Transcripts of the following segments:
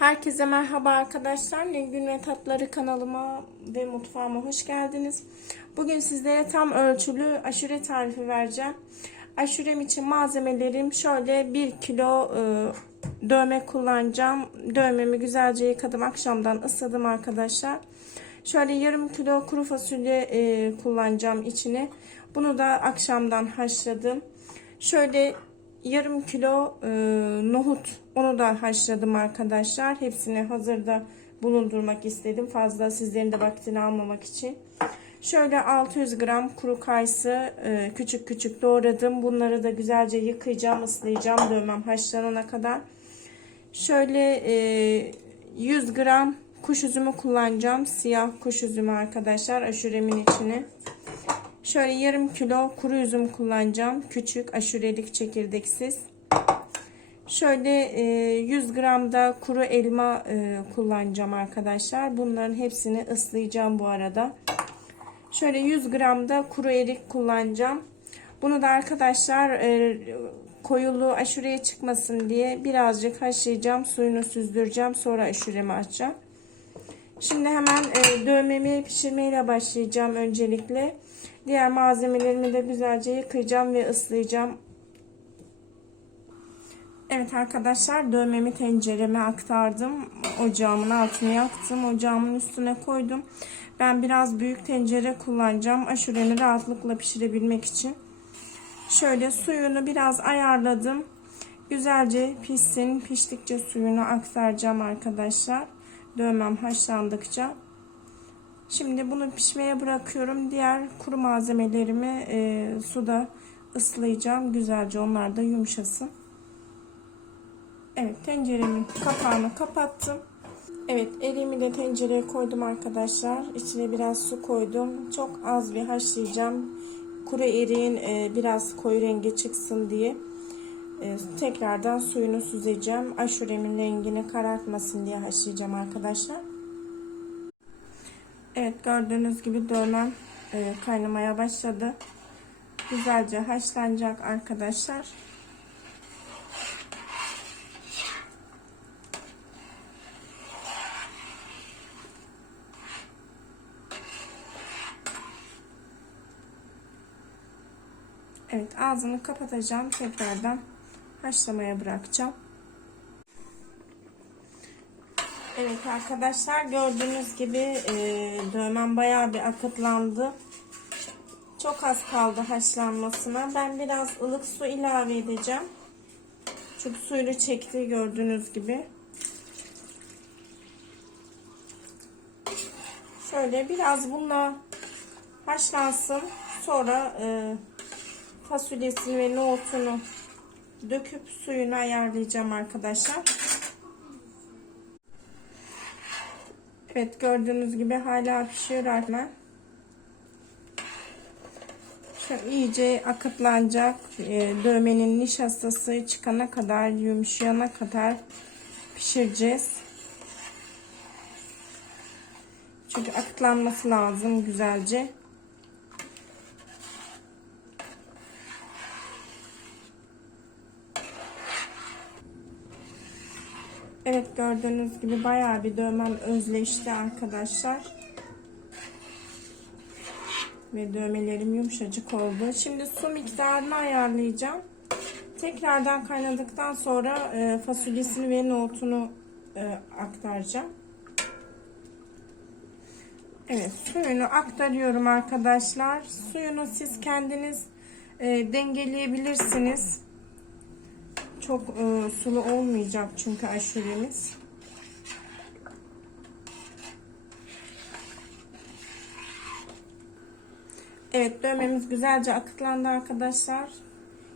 Herkese merhaba arkadaşlar. Nilgün ve Tatları kanalıma ve mutfağıma hoş geldiniz. Bugün sizlere tam ölçülü aşure tarifi vereceğim. Aşurem için malzemelerim şöyle 1 kilo e, dövme kullanacağım. Dövmemi güzelce yıkadım. Akşamdan ısladım arkadaşlar. Şöyle yarım kilo kuru fasulye e, kullanacağım içine. Bunu da akşamdan haşladım. Şöyle yarım kilo e, nohut onu da haşladım arkadaşlar. Hepsini hazırda bulundurmak istedim. Fazla sizlerin de vaktini almamak için. Şöyle 600 gram kuru kayısı e, küçük küçük doğradım. Bunları da güzelce yıkayacağım, ıslayacağım dövmem haşlanana kadar. Şöyle e, 100 gram kuş üzümü kullanacağım. Siyah kuş üzümü arkadaşlar aşuremin içine. Şöyle yarım kilo kuru üzüm kullanacağım. Küçük aşurelik çekirdeksiz. Şöyle 100 gram da kuru elma kullanacağım arkadaşlar. Bunların hepsini ıslayacağım bu arada. Şöyle 100 gram da kuru erik kullanacağım. Bunu da arkadaşlar koyulu aşureye çıkmasın diye birazcık haşlayacağım. Suyunu süzdüreceğim. Sonra aşuremi açacağım. Şimdi hemen dövmemi pişirmeyle başlayacağım öncelikle. Diğer malzemelerimi de güzelce yıkayacağım ve ıslayacağım. Evet arkadaşlar dövmemi tencereme aktardım. Ocağımın altını yaktım. Ocağımın üstüne koydum. Ben biraz büyük tencere kullanacağım. Aşuremi rahatlıkla pişirebilmek için. Şöyle suyunu biraz ayarladım. Güzelce pişsin. Piştikçe suyunu aktaracağım arkadaşlar. Dövmem haşlandıkça. Şimdi bunu pişmeye bırakıyorum. Diğer kuru malzemelerimi e, suda ıslayacağım. Güzelce onlar da yumuşasın. Evet tenceremin kapağını kapattım. Evet eriğimi de tencereye koydum arkadaşlar. İçine biraz su koydum. Çok az bir haşlayacağım. Kuru eriğin e, biraz koyu rengi çıksın diye. E, tekrardan suyunu süzeceğim. Aşuremin rengini karartmasın diye haşlayacağım arkadaşlar. Evet gördüğünüz gibi dövmem e, kaynamaya başladı. Güzelce haşlanacak arkadaşlar. Evet ağzını kapatacağım. Tekrardan haşlamaya bırakacağım. Evet arkadaşlar gördüğünüz gibi e, dövmem bayağı bir akıtlandı. Çok az kaldı haşlanmasına. Ben biraz ılık su ilave edeceğim. Çünkü suyunu çekti gördüğünüz gibi. Şöyle biraz bununla haşlansın. Sonra e, fasulyesini ve nohutunu döküp suyunu ayarlayacağım arkadaşlar. Evet gördüğünüz gibi hala pişiyor hemen. Şöyle iyice akıtlanacak. E, dövmenin nişastası çıkana kadar, yumuşayana kadar pişireceğiz. Çünkü akıtlanması lazım güzelce. Evet gördüğünüz gibi bayağı bir dövmem özleşti arkadaşlar. Ve dövmelerim yumuşacık oldu. Şimdi su miktarını ayarlayacağım. Tekrardan kaynadıktan sonra e, fasulyesini ve nohutunu e, aktaracağım. Evet suyunu aktarıyorum arkadaşlar. Suyunu siz kendiniz e, dengeleyebilirsiniz. Çok e, sulu olmayacak çünkü aşuremiz. Evet dövmemiz güzelce akıtlandı arkadaşlar.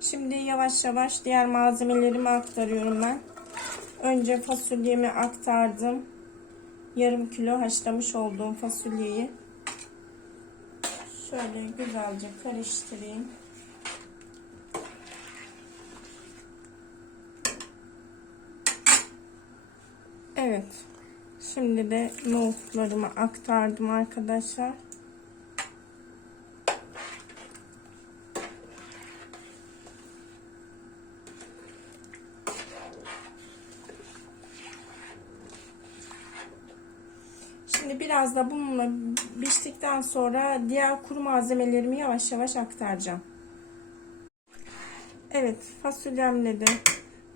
Şimdi yavaş yavaş diğer malzemelerimi aktarıyorum ben. Önce fasulyemi aktardım. Yarım kilo haşlamış olduğum fasulyeyi. Şöyle güzelce karıştırayım. Evet. Şimdi de nohutlarımı aktardım arkadaşlar. Şimdi biraz da bununla piştikten sonra diğer kuru malzemelerimi yavaş yavaş aktaracağım. Evet fasulyemle de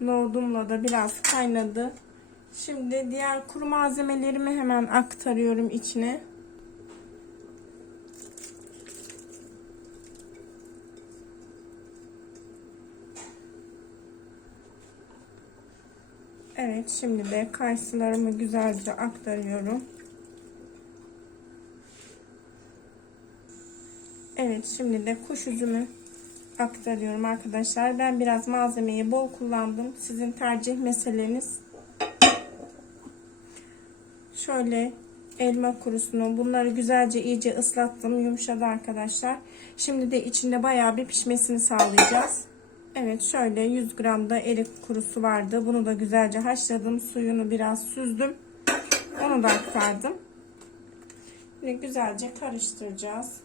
nohudumla da biraz kaynadı. Şimdi diğer kuru malzemelerimi hemen aktarıyorum içine. Evet şimdi de kayısılarımı güzelce aktarıyorum. Evet şimdi de kuş üzümü aktarıyorum arkadaşlar. Ben biraz malzemeyi bol kullandım. Sizin tercih meseleniz. Şöyle elma kurusunu bunları güzelce iyice ıslattım. Yumuşadı arkadaşlar. Şimdi de içinde bayağı bir pişmesini sağlayacağız. Evet şöyle 100 gram da erik kurusu vardı. Bunu da güzelce haşladım. Suyunu biraz süzdüm. Onu da aktardım. Şimdi güzelce karıştıracağız.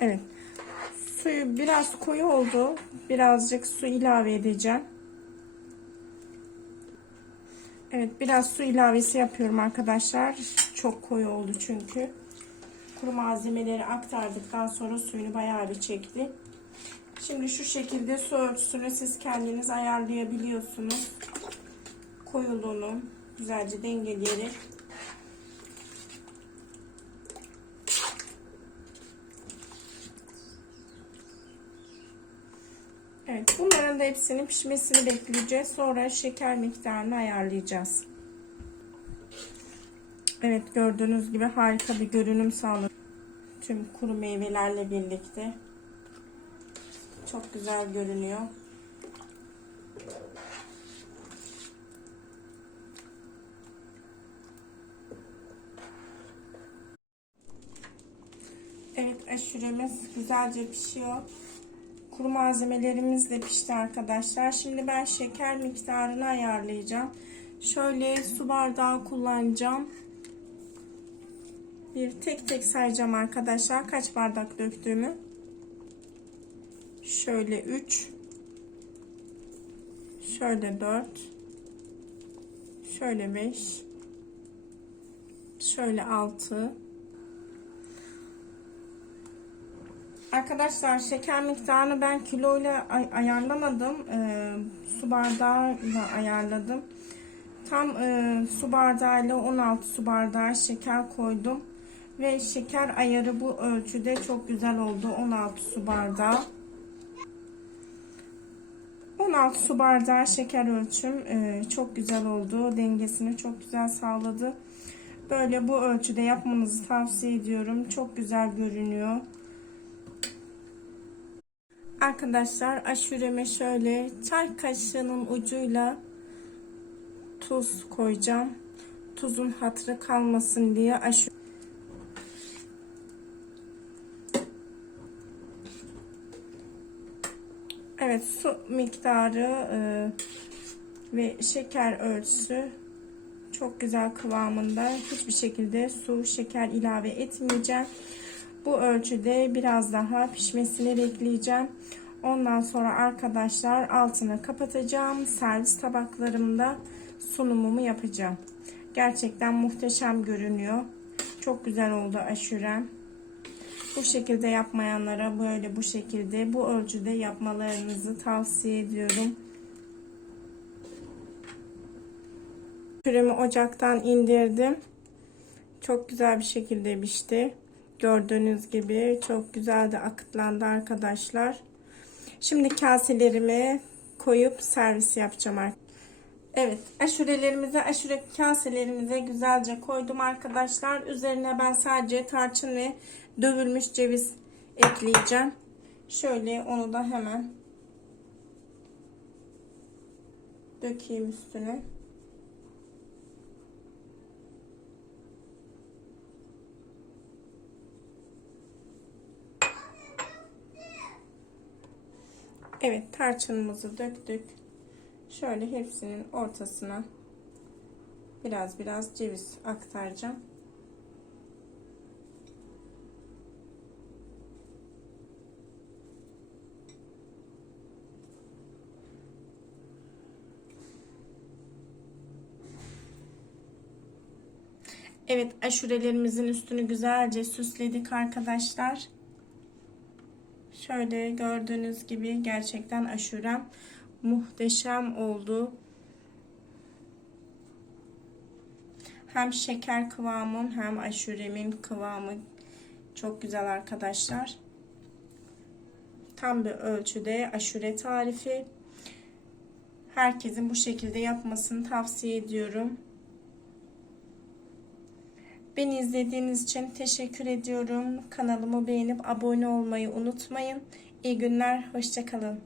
Evet. Suyu biraz koyu oldu. Birazcık su ilave edeceğim. Evet biraz su ilavesi yapıyorum arkadaşlar. Çok koyu oldu çünkü. Kuru malzemeleri aktardıktan sonra suyunu bayağı bir çekti. Şimdi şu şekilde su ölçüsünü siz kendiniz ayarlayabiliyorsunuz. Koyuluğunu güzelce dengeleyerek Evet, bunların da hepsinin pişmesini bekleyeceğiz. Sonra şeker miktarını ayarlayacağız. Evet, gördüğünüz gibi harika bir görünüm sağladı. Tüm kuru meyvelerle birlikte. Çok güzel görünüyor. Evet, aşuremiz güzelce pişiyor. Kuru malzemelerimiz de pişti arkadaşlar. Şimdi ben şeker miktarını ayarlayacağım. Şöyle su bardağı kullanacağım. Bir tek tek sayacağım arkadaşlar. Kaç bardak döktüğümü. Şöyle 3. Şöyle 4. Şöyle 5. Şöyle 6. Arkadaşlar şeker miktarını ben kiloyla ay ayarlamadım. E, su bardağıyla ayarladım. Tam e, su bardağıyla 16 su bardağı şeker koydum. Ve şeker ayarı bu ölçüde çok güzel oldu. 16 su bardağı. 16 su bardağı şeker ölçüm e, çok güzel oldu. Dengesini çok güzel sağladı. Böyle bu ölçüde yapmanızı tavsiye ediyorum. Çok güzel görünüyor. Arkadaşlar aşureme şöyle çay kaşığının ucuyla tuz koyacağım. Tuzun hatırı kalmasın diye aşure Evet su miktarı e, ve şeker ölçüsü çok güzel kıvamında. Hiçbir şekilde su, şeker ilave etmeyeceğim. Bu ölçüde biraz daha pişmesini bekleyeceğim. Ondan sonra arkadaşlar altını kapatacağım. Servis tabaklarımda sunumumu yapacağım. Gerçekten muhteşem görünüyor. Çok güzel oldu aşurem. Bu şekilde yapmayanlara böyle bu şekilde bu ölçüde yapmalarınızı tavsiye ediyorum. Aşuremi ocaktan indirdim. Çok güzel bir şekilde pişti. Gördüğünüz gibi çok güzel de akıtlandı arkadaşlar. Şimdi kaselerime koyup servis yapacağım arkadaşlar. Evet aşurelerimize aşure kaselerimize güzelce koydum arkadaşlar. Üzerine ben sadece tarçın ve dövülmüş ceviz ekleyeceğim. Şöyle onu da hemen dökeyim üstüne. Evet tarçınımızı döktük. Şöyle hepsinin ortasına biraz biraz ceviz aktaracağım. Evet aşurelerimizin üstünü güzelce süsledik arkadaşlar. Şöyle gördüğünüz gibi gerçekten aşurem muhteşem oldu. Hem şeker kıvamım hem aşuremin kıvamı çok güzel arkadaşlar. Tam bir ölçüde aşure tarifi. Herkesin bu şekilde yapmasını tavsiye ediyorum. Beni izlediğiniz için teşekkür ediyorum. Kanalımı beğenip abone olmayı unutmayın. İyi günler, hoşçakalın.